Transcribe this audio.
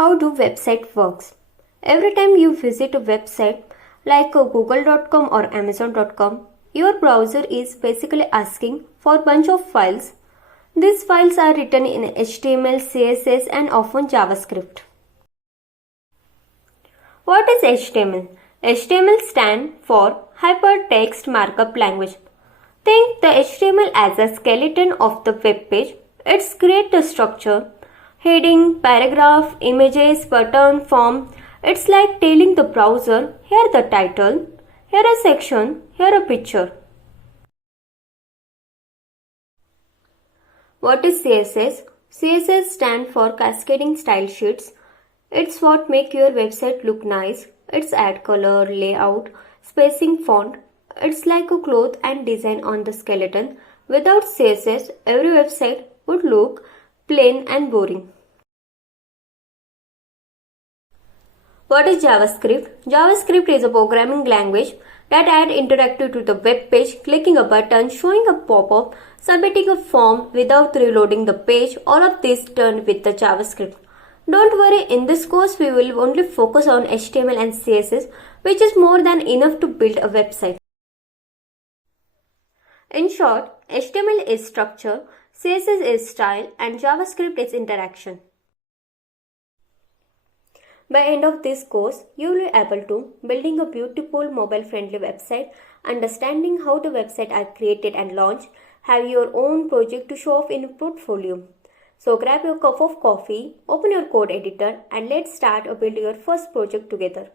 How do website works? Every time you visit a website like google.com or amazon.com, your browser is basically asking for a bunch of files. These files are written in HTML, CSS and often JavaScript. What is HTML? HTML stands for Hypertext Markup Language. Think the HTML as a skeleton of the web page. It's create the structure, heading, paragraph, images, button, form. It's like telling the browser, here the title, here a section, here a picture. What is CSS? CSS stands for Cascading Style Sheets. It's what make your website look nice. It's add color, layout, spacing, font. It's like a cloth and design on the skeleton. Without CSS, every website would look plain and boring. What is JavaScript? JavaScript is a programming language that adds interactive to the web page, clicking a button, showing a pop-up, submitting a form without reloading the page. All of this done with the JavaScript. Don't worry, in this course we will only focus on HTML and CSS, which is more than enough to build a website. In short, HTML is structure, CSS is style, and JavaScript is interaction. By end of this course, you will be able to building a beautiful mobile-friendly website, understanding how the website are created and launched, have your own project to show off in a portfolio. So grab your cup of coffee, open your code editor, and let's start building your first project together.